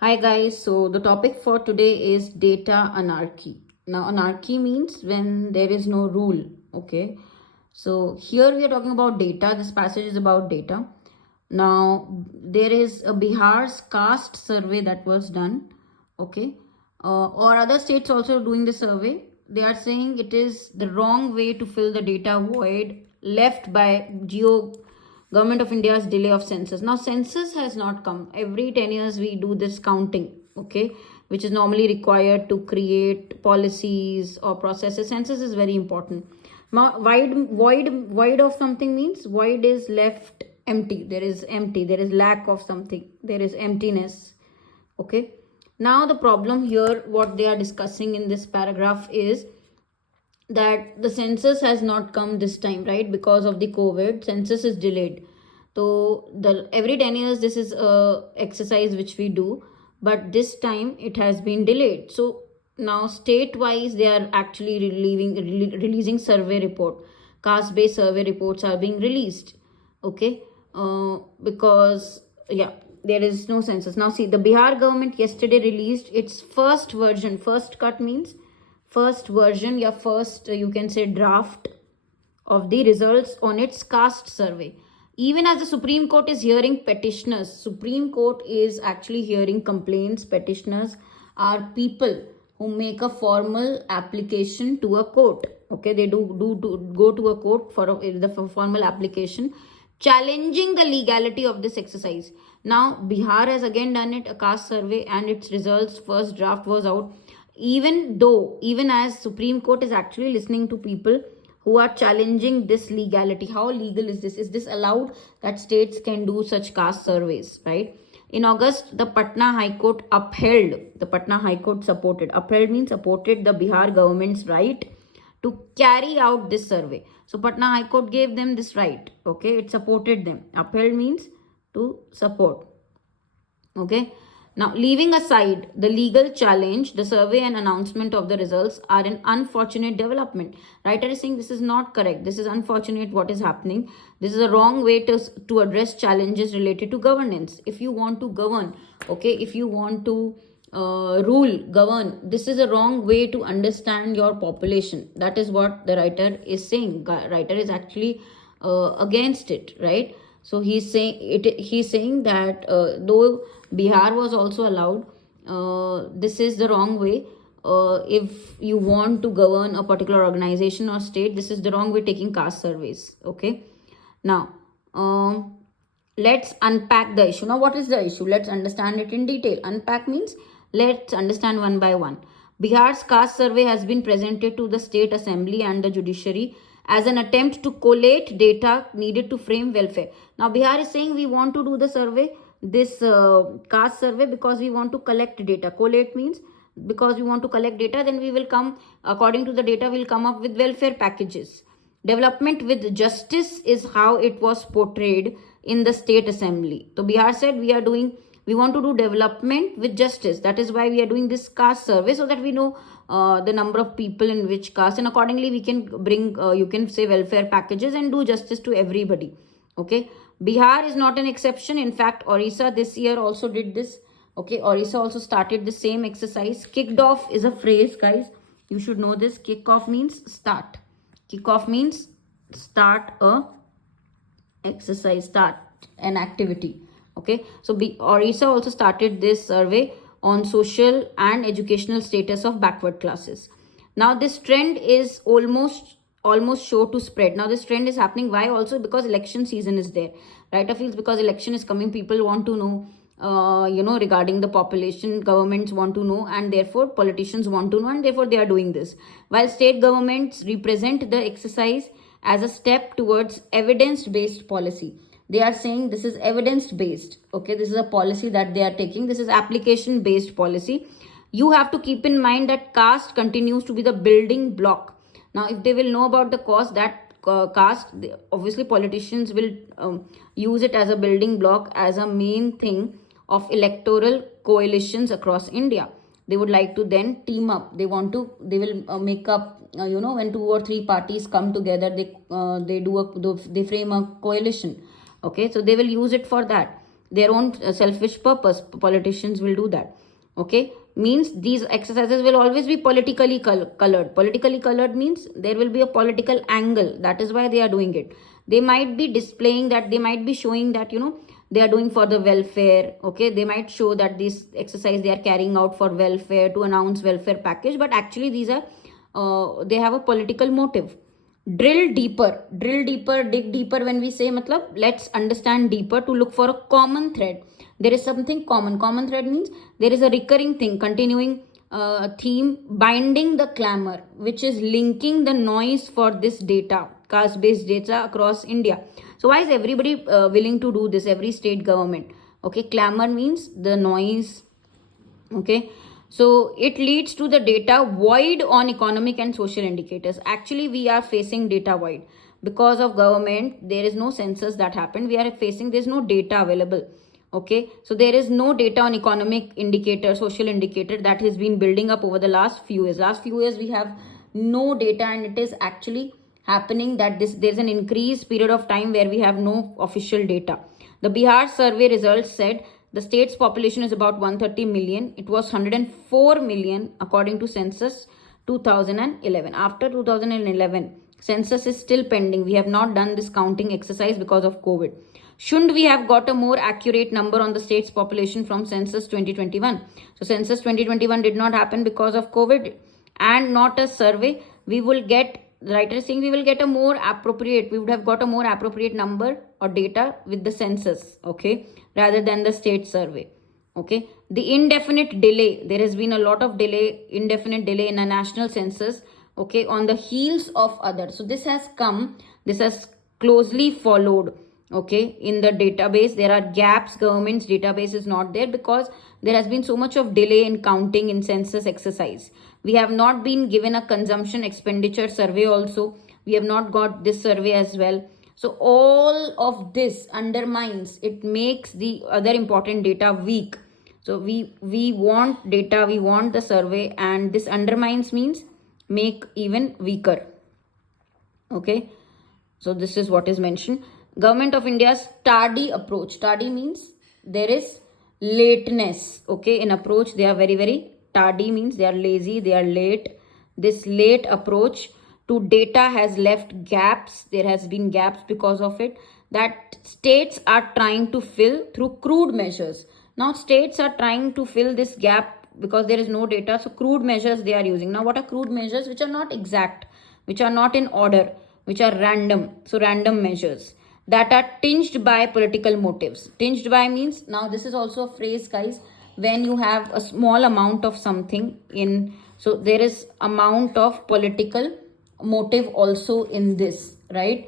Hi guys, so the topic for today is data anarchy. Now, anarchy means when there is no rule, okay? So, here we are talking about data. This passage is about data. Now, there is a Bihar's caste survey that was done, okay? Or other states also doing the survey. They are saying it is the wrong way to fill the data void left by geo Government of India's delay of census. Now, census has not come. Every 10 years we do this counting, okay, which is normally required to create policies or processes. Census is very important. Now, void of something means void is left empty. There is empty. There is lack of something. There is emptiness. Okay. Now, the problem here, what they are discussing in this paragraph is that the census has not come this time, right? Because of the COVID, census is delayed. So the every 10 years this is a exercise which we do, but this time it has been delayed. So now state wise they are actually releasing survey report. Caste based survey reports are being released. Okay. Because yeah, there is no census. Now see, the Bihar government yesterday released its first version. First cut means first version, your first you can say draft of the results on its caste survey. Even as the Supreme Court is hearing petitioners, Supreme Court is actually hearing complaints. Petitioners are people who make a formal application to a court. Okay, they do go to a court for the formal application challenging the legality of this exercise. Now, Bihar has again done it, a caste survey, and its results, first draft was out. Even as Supreme Court is actually listening to people who are challenging this legality. How legal is this? Is this allowed that states can do such caste surveys, right? In August, the Patna High Court upheld, the Patna High Court supported, upheld means supported the Bihar government's right to carry out this survey. So Patna High Court gave them this right, okay? It supported them. Upheld means to support, okay? Now, leaving aside the legal challenge, the survey and announcement of the results are an unfortunate development. Writer is saying this is not correct. This is unfortunate what is happening. This is a wrong way to address challenges related to governance. If you want to govern, okay, if you want to govern, this is a wrong way to understand your population. That is what the writer is saying. Writer is actually against it, right? So he's saying it. He's saying that though Bihar was also allowed, this is the wrong way. If you want to govern a particular organization or state, this is the wrong way taking caste surveys. Okay. Now, let's unpack the issue. Now, what is the issue? Let's understand it in detail. Unpack means let's understand one by one. Bihar's caste survey has been presented to the State Assembly and the judiciary as an attempt to collate data needed to frame welfare. Now, Bihar is saying we want to do the survey, this caste survey, because we want to collect data. Collate means because we want to collect data, then we will come, according to the data, we'll come up with welfare packages. Development with justice is how it was portrayed in the State Assembly. So Bihar said we want to do development with justice. That is why we are doing this caste survey, so that we know the number of people in which caste, and accordingly we can bring, you can say, welfare packages and do justice to everybody. Okay. Bihar is not an exception. In fact, Orissa this year also did this. Okay. Orissa also started the same exercise. Kicked off is a phrase, guys. You should know this. Kick off means start. Kick off means start a exercise, start an activity. Okay, so Orissa also started this survey on social and educational status of backward classes. Now this trend is almost sure to spread. Now this trend is happening. Why? Also because election season is there. Writer feels because election is coming, people want to know regarding the population, governments want to know, and therefore politicians want to know, and therefore they are doing this. While state governments represent the exercise as a step towards evidence-based policy, they are saying this is evidence-based. Okay, this is a policy that they are taking. This is application-based policy. You have to keep in mind that caste continues to be the building block. Now, if they will know about the cause that caste, obviously politicians will use it as a building block, as a main thing of electoral coalitions across India. They would like to then team up. They will make up, when 2 or 3 parties come together, they frame a coalition. Okay, so they will use it for that. their own selfish purpose. Politicians will do that. Okay, means these exercises will always be politically colored. Politically colored means there will be a political angle. That is why they are doing it. They might be displaying that, they might be showing that, they are doing for the welfare. Okay, they might show that this exercise they are carrying out for welfare, to announce welfare package, but actually these are they have a political motive. Drill deeper, dig deeper. When we say matlab, let's understand deeper to look for a common thread. There is something common thread means there is a recurring thing, continuing theme binding the clamor, which is linking the noise for this data, caste based data across India. So why is everybody willing to do this, every state government? Okay, clamor means the noise. Okay, so it leads to the data void on economic and social indicators. Actually, we are facing data void because of government. There is no census that happened. We are facing, there's no data available. Okay, so there is no data on economic indicator, social indicator that has been building up over the last few years. We have no data, and it is actually happening that there's an increased period of time where we have no official data. The Bihar survey results said the state's population is about 130 million. It was 104 million according to census 2011. After 2011, census is still pending. We have not done this counting exercise because of COVID. Shouldn't we have got a more accurate number on the state's population from census 2021? So census 2021 did not happen because of COVID and not a survey. We will get, the writer is saying, we will get a more appropriate, we would have got a more appropriate number or data with the census, okay, rather than the state survey. Okay, the indefinite delay, there has been a lot of delay, indefinite delay in a national census, okay, on the heels of others. So this has closely followed. Okay, in the database there are gaps. Government's database is not there because there has been so much of delay in counting in census exercise. We have not been given a consumption expenditure survey also. We have not got this survey as well. So all of this undermines, it makes the other important data weak. So we want data, we want the survey, and this undermines means make even weaker. Okay, so this is what is mentioned. Government of India's tardy approach. Tardy means there is lateness. Okay, in approach they are very, very tardy, means they are lazy, they are late. This late approach to data has left gaps. There has been gaps because of it that states are trying to fill through crude measures. Now states are trying to fill this gap because there is no data. So crude measures they are using. Now what are crude measures? Which are not exact, which are not in order, which are random. So random measures that are tinged by political motives. Tinged by means, now this is also a phrase, guys, when you have a small amount of something in, so there is amount of political motive also in this, right?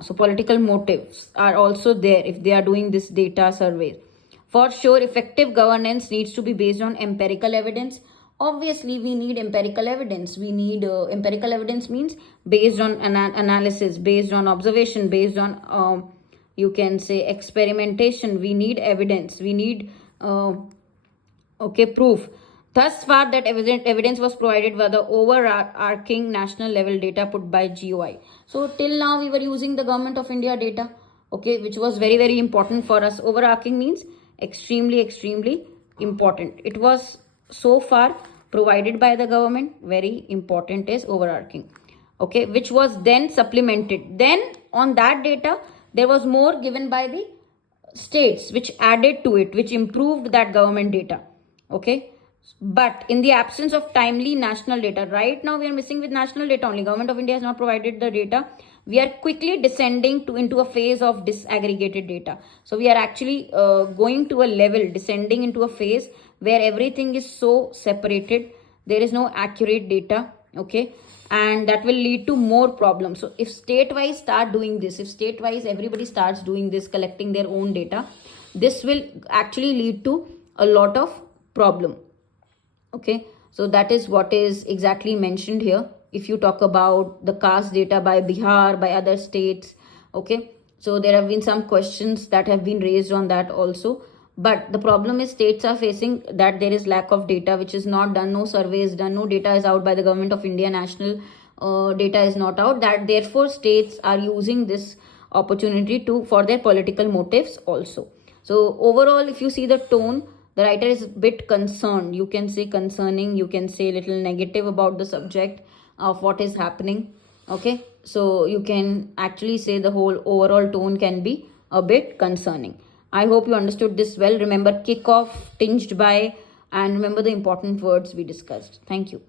So political motives are also there if they are doing this data survey. For sure, effective governance needs to be based on empirical evidence. Obviously, we need empirical evidence. We need empirical evidence means based on analysis, based on observation, based on you can say experimentation. We need evidence. We need proof. Thus far, that evidence was provided by the overarching national level data put by GOI. So till now, we were using the Government of India data, okay, which was very, very important for us. Overarching means extremely, extremely important. It was so far provided by the government. Very important is overarching, okay, which was then supplemented. Then on that data, there was more given by the states, which added to it, which improved that government data, okay. But in the absence of timely national data, right now we are missing with national data only. Government of India has not provided the data. We are quickly descending into a phase of disaggregated data. So we are actually going to a level, descending into a phase where everything is so separated. There is no accurate data, okay, and that will lead to more problems. So if state-wise start doing this, if state-wise everybody starts doing this, collecting their own data, this will actually lead to a lot of problem. Okay, so that is what is exactly mentioned here. If you talk about the caste data by Bihar, by other states, okay, so there have been some questions that have been raised on that also. But the problem is states are facing that there is lack of data, which is not done, no survey is done, no data is out by the Government of India, national data is not out. That therefore states are using this opportunity to for their political motives also. So overall, if you see the tone, the writer is a bit concerned. You can say concerning, you can say little negative about the subject of what is happening. Okay, so you can actually say the whole overall tone can be a bit concerning. I hope you understood this well. Remember, kick off, tinged by, and remember the important words we discussed. Thank you.